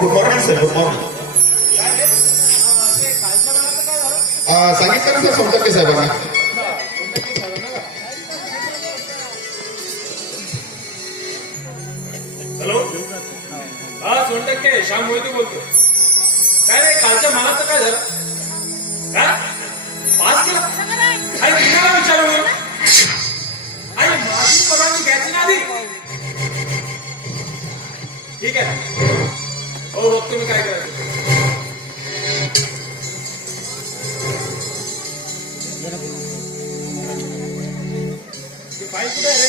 Good morning sir, good morning. सांगितलं ना sir Sontakke साहेबांना. हॅलो, हा सोनटक्के, श्याम मोहिते बोलतो. काय रे, कालच्या मालाचं काय झालं? काय पास केला? काय तुम्हाला विचारलं? आणि माझी परवानगी घ्यायची ना आधी. ठीक आहे, हो बघ तुम्ही काय करायचं. फाईल कुठे आहे रे?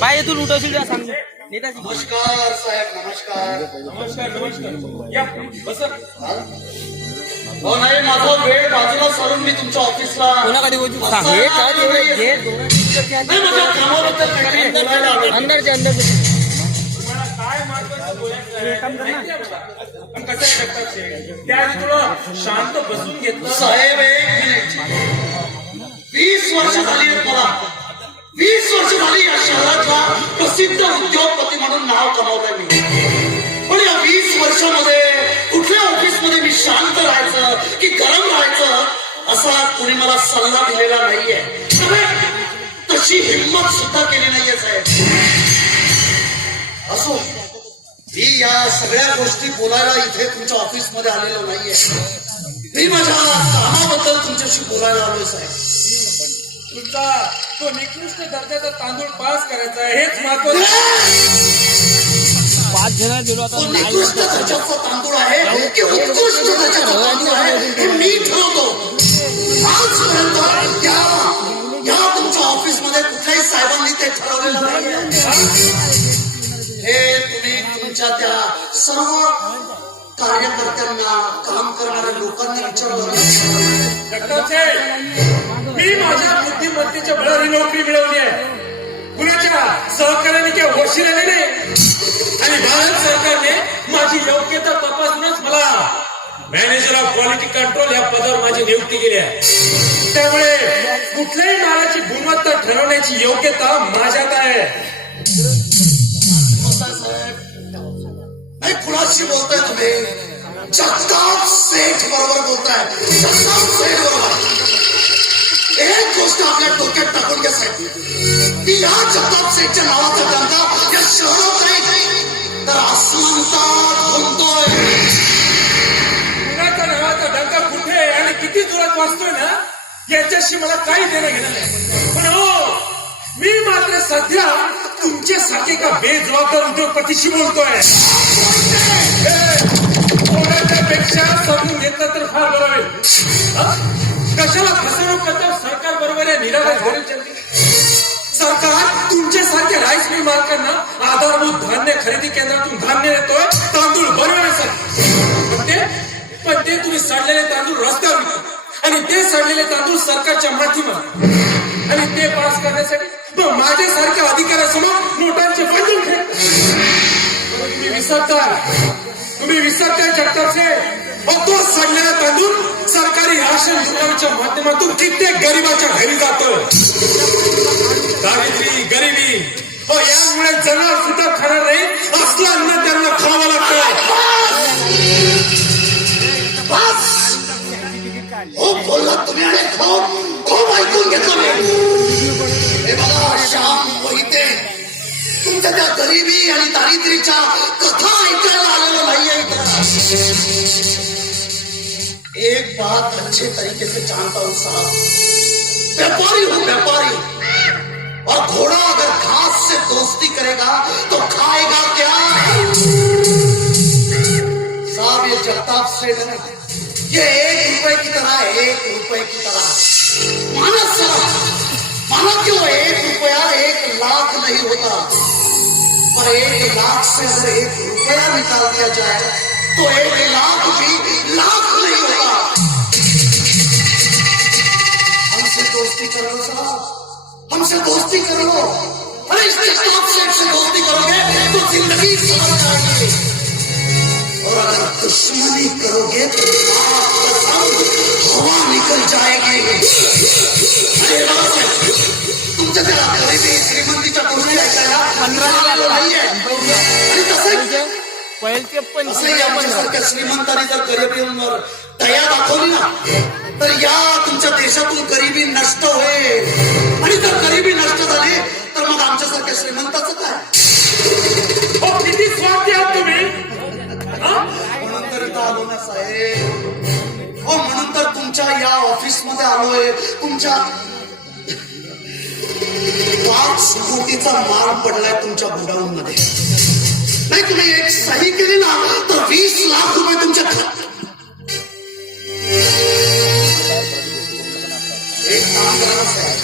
बाय तू लुटवशील त्या सांग नेताजी. नमस्कार साहेब, नमस्कार. नमस्कार नमस्कार, या बसा. हो नाही, माझा वेळ बाजूला सरून मी तुमच्या ऑफिसला कोणाकडे बोलतो सांग हे काय तेवढे घे नाही, माझ्या कामाबद्दल काहीतरी बोलायला आलो. अंदरचे अंदर तुम्हाला काय महत्वाचं बोलायचं आहे माहिती आहे मला. पण कसं आहे जगताप शेठ, त्याआधी थोडं शांत बसून घेतलं. साहेब एक मिनिट. 20 वर्ष झाली आहेत मला. 20 वर्ष झाली या शहरातला प्रसिद्ध उद्योगपती म्हणून नाव कमावलंय मी. पण या 20 वर्षामध्ये कुठल्या ऑफिसमध्ये मी शांत राहायचं की गरम राहायचं असा कोणी मला सल्ला दिलेला नाहीये. तशी हिंमत सुद्धा केली नाहीये साहेब. असो, मी या सगळ्या गोष्टी बोलायला इथे तुमच्या ऑफिसमध्ये आलेलो नाहीये. मी माझ्या कामाबद्दल तुमच्याशी बोलायला आलोय साहेब. तुमचा तो निकृष्ट दर्जाचा तांदूळ पास करायचा आहे, हेच महत्वाचं. 5 जण दिलो आता तो निकृष्ट दर्जाचा तांदूळ आहे की उत्कृष्ट दर्जाचा तांदूळ आहे हे मी ठरवतो. आजपर्यंत या तुमच्या ऑफिसमध्ये कुठल्याही साहेबांनी ते ठरवलेलं नाही. हे तुम्ही तुमच्या त्या सर्व कार्यकर्त्यांना, काम करणाऱ्या लोकांनी विचारलं. जगताप शेठ, मी माझ्या बुद्धिमत्तेच्या बळाने नोकरी मिळवली आहे. कुणाच्या सहकार्याने किंवा वशिल्याने नाही. आणि भारत सरकारने माझी योग्यता तपासूनच मला मॅनेजर ऑफ क्वालिटी कंट्रोल या पदावर माझी नियुक्ती केली आहे. त्यामुळे कुठल्याही मालाची गुणवत्ता ठरवण्याची योग्यता माझ्यात आहे. नाही, कुणाशी बोलताय तुम्ही? जगताप सेठ बरोबर बोलताय. जगताप सेठ बरोबर. एक गोष्ट आपल्या डोक्यात टाकून घ्या साहेब, की या जगताप सेठच्या नावाचा डंका या शहरात नाही तर आसमंतात घुमतोय. कुणाच्या नावाचा डंका कुठे आणि किती जोरात वाजतोय ना, याच्याशी मला काही देणं घेणं नाही. पण हो, मी मात्र सध्या तुमच्यासारखे का बेजबाबदार उद्योगपतीशी बोलतोय. कोणाच्या पेक्षा समजून घेतलं तर फार बरं होईल. कशाला फसवणूक करता सरकार बरोबर या निराधार झाली. सरकार तुमच्यासारख्या राईस मिल मालकांना आधारभूत धान्य खरेदी केंद्रातून धान्य देतोय, तांदूळ बनवण्यासाठी. पण ते तुम्ही सडलेले तांदूळ रस्त्यावर विकता आणि ते सडलेले तांदूळ सरकारच्या माध्यमात आणि ते पास करण्यासाठी माझ्यासारख्या अधिकाऱ्यासमोर नोटांचे बंडल फेक. तुम्ही विसरताय जगताप शेठ. तो सडलेला तांदूळ सरकारी राशन दुकानाच्या माध्यमातून कित्येक गरीबाच्या घरी जातो. दारिद्र्य, गरिबी यामुळे जनावर सुद्धा खाणार नाही असलं अन्न त्यांना खावं लागतं. हो श्रीमंतीच्या कथा ऐकायला आलेलो नाहीये इथं. एक बात अच्छे तरीके से जानता हूं साहब, व्यापारी हूं व्यापारी, और घोड़ा अगर घास से दोस्ती करेगा तो खाएगा क्या? साहब ये जगताप सेठ है, ये 1 रुपए की तरह है, 1 रुपए की तरह. माना साहब, माना क्यों 1 रुपया 1 लाख नहीं होता, पर 1 लाख से अगर 1 रुपया निकाल दिया जाए तो 1 लाख भी लाख नहीं होता. हमसे दोस्ती कर लो साहब, हमसे दोस्ती कर लो. अरे इस जगताप सेठ से दोस्ती करोगे तो जिंदगी समझ जाएगी, और अगर दुश्मनी करोगे तो हवा निकल जाएगी. अरे बात है, तुमच्या त्या गरिबी श्रीमंतीच्या गोष्टी ऐकायला 15 आलो नाहीये. आणि तसंच पहिलचे पण असंही आमच्यासारख्या श्रीमंतांनी जर गरिबींवर दया दाखवली ना, तर या तुमच्या देशातून गरिबी नष्ट होईल. आणि जर गरिबी नष्ट झाली तर मग आमच्यासारख्या श्रीमंताचं काय? हो किती स्वार्थी आहात तुम्ही. म्हणून तर इथं आलो ना साहेब, हो म्हणून तर तुमच्या या ऑफिस मध्ये आलोय. तुमच्या 5 कोटीचा माल पडलाय तुमच्या गोडाऊन मध्ये. नाही तुम्ही एक सही केली ना तर 20 लाख रुपये तुमच्या खात्यात. एक काम करा साहेब,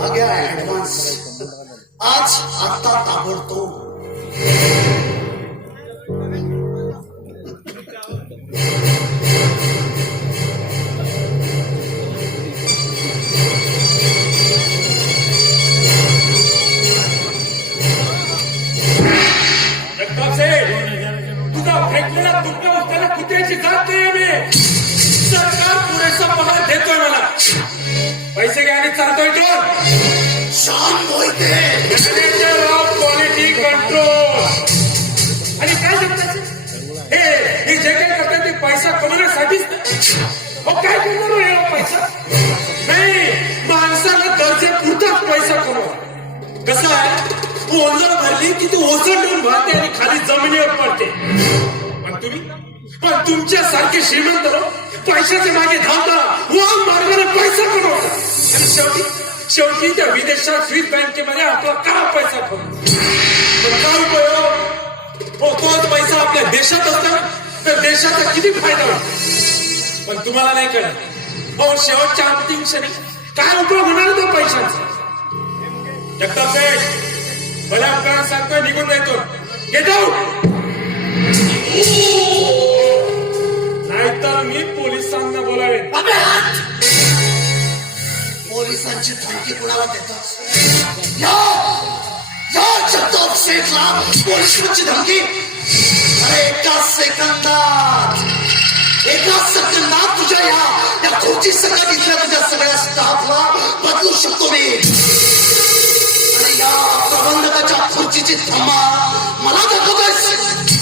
हा घ्या ऍडव्हान्स, आज आता ताबडतोब. जगताप सेठ, तुझा फेकलेला तुटल्या उचल्याला कुत्र्याची जात नाही मी. सरकार पुरेसा पगार देतोय मला, पैसे घ्या आणि चालतोय तो. शान बोलते मॅनेजर ऑफ क्वालिटी कंट्रोल. आणि काय जगताप हे जे काही करतात ते पैसा कमवण्यासाठीच ना. हो काय करणार हो एवढा पैसा? नाही, माणसाला गरजेपुरताच पैसा कमवा. कसं आहे, ओझर भरली की ती ओसंडून भरते आणि खाली जमिनीवर पडते. पण तुमच्यासारखे श्रीमंत पैशाच्या मागे धावता, वाहन मार्गाने पैसा कमवता, आणि शेवटी त्या विदेशात स्विस बँकेमध्ये आपला काय पैसा कमवतो. पण काय उपयोग? हो तोच पैसा आपल्या देशात असता तर देशाचा किती फायदा होतो. पण तुम्हाला नाही कळत. हो शेवटच्या अंतिम क्षणी काय उपयोग होणार तो पैशाचा. जगताप सेठ, भल्या अपघातासारखं निघून जायचो. गेट आउट, नाहीतर मी पोलिसांना बोलावेन. पोलिसांची धमकी कुणाला देतात? या जगताप सेठला पोलिसांची धमकी. अरे एका सेकंदात तुझ्या या खुर्ची सकट इथल्या तुझ्या सगळ्या स्टाफला बदलू शकतो मी. आणि या प्रबंधकाच्या खुर्चीची धमाल मला दाखवतोय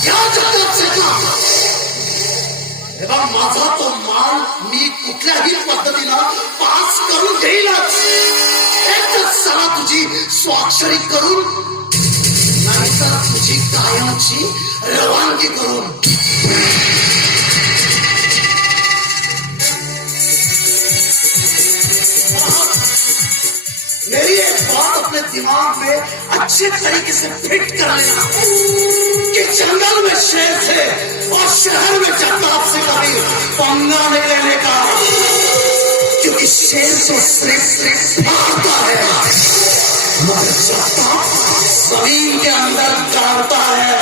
या जगताप सेठला. तेव्हा माझा तो माल मी कुठल्याही पद्धतीनं पास करून देईलच. एकच सला तुझी स्वाक्षरी करून, नाहीतर तुझी कायमची रवानगी करून. मेरी एक बात अपने दिमाग में अच्छे तरीके से फिट कर लेना कि जंगल में शेर थे और शहर में जगताप से कभी पंगा नहीं लेने का. क्योंकि शेर तो सिर्फ मारता है, मगर जगताप जमीन के अंदर गाड़ता है.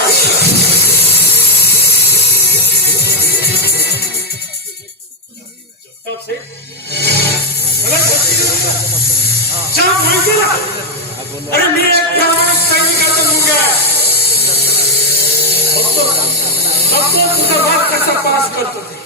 अरे मी एक प्रामाणिक सैनिकाचा मुलगा आहे. बघतो तुझा भाग कसा पास करतो ते.